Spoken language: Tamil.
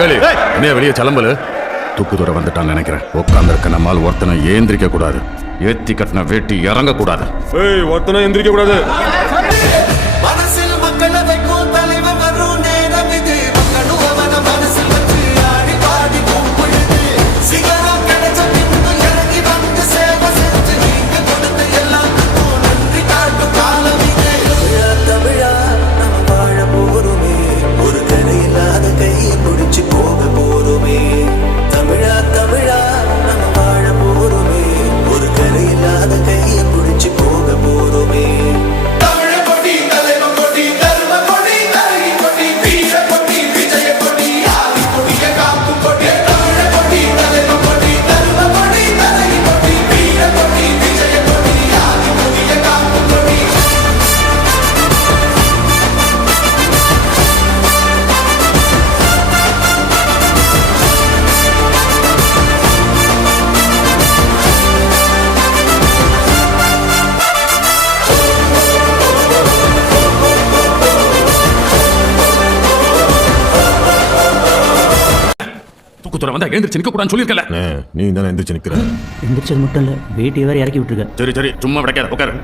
பங்காளி என்ன வெளியே சலம்பலு தூக்குதுறை வந்துட்டான்னு நினைக்கிறேன். உட்கார்ந்து இருக்க நம்மால் ஒருத்தனை ஏந்திரிக்க கூடாது. ஏத்தி கட்டின வேட்டி இறங்க கூடாது. ஒருத்தனை எந்திரிக்க கூடாது. தூக்குதுறை வந்தா எழுந்திரிச்சு நிக்க கூடாதுன்னு சொல்லியிருக்கல. நீ தானே எந்திரிச்சு நிக்கிற. எந்திரிச்சது மட்டும் இல்ல, வேட்டியை வேற இறக்கி விட்டுருக்க. சரி சரி சும்மா விடைக்காத உட்காரு.